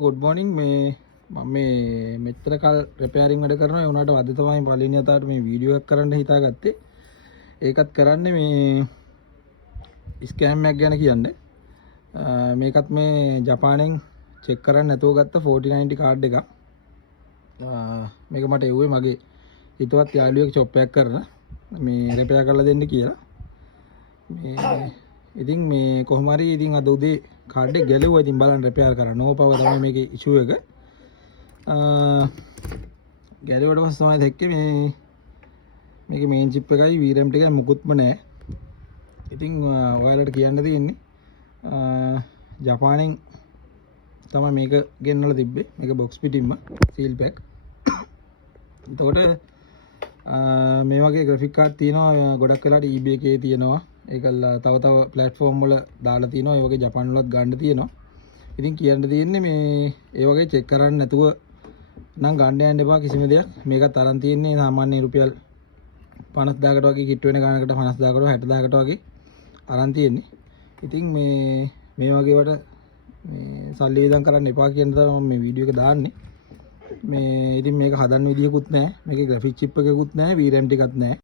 good morning මේ මම මේ මෙතර කල් රිපෙයාරින් වැඩ කරනවා ඒ උනාට අද තමයි පළවෙනි වතාවට මේ වීඩියෝ එකක් කරන්න හිතාගත්තේ. ඒකත් කරන්නේ මේ ස්කෑම් එකක් ගැන කියන්නේ. මේකත් මේ ජපානයෙන් චෙක් කරන්න නැතුව ගත්ත 4090 කාඩ් එකක්. මේක මට එව්වේ මගේ හිතවත් යාළුවෙක් ෂොප් එකක් කරන මේ රිපෙයාර් කරලා දෙන්න කියලා. මේ ඉතින් මේ කොහොම හරි ඉතින් අද උදේ කාඩ් එක ගැලෙවුවා. ඉතින් බලන්න රිපෙයාර් කරන්න. නෝ පවර් තමයි මේකේ ඉෂුව එක. ගැලෙවට පස්සේ තමයි දැක්කේ මේකේ මේන් චිප් එකයි VRAM ටිකයි මුකුත්ම නැහැ. ඉතින් ඔයාලට කියන්න තියෙන්නේ ජපානයෙන් තමයි මේක ගෙන්නලා තිබ්බේ. මේක බොක්ස් පිටින්ම සීල් පැක්. එතකොට මේ වගේ ග්‍රැෆික් කාඩ් තියෙනවා ගොඩක් වෙලාට eBay එකේ තියෙනවා. ඒකල්ලා තව ප්ලැට්ෆෝම් වල දාලා තියෙනවා. ඒ වගේ ජපාන් වලත් ගන්න තියෙනවා. ඉතින් කියන්න තියෙන්නේ මේ ඒ වගේ චෙක් කරන්න නැතුව නම් ගන්න යන්න එපා කිසිම දෙයක්. මේකත් අරන් තියෙන්නේ සාමාන්‍ය රුපියල් 50000කට වගේ කිට් වෙන ගානකට 50000කට 60000කට වගේ අරන් තියෙන්නේ. ඉතින් මේ වගේ වට මේ සල්ලි වියදම් කරන්න එපා කියන තමයි මම මේ වීඩියෝ එක දාන්නේ. මේ ඉතින් මේක හදන්න විදියකුත් නැහැ. මේකේ ග්‍රැෆික් චිප් එකකුත් නැහැ, VRAM ටිකක් නැහැ.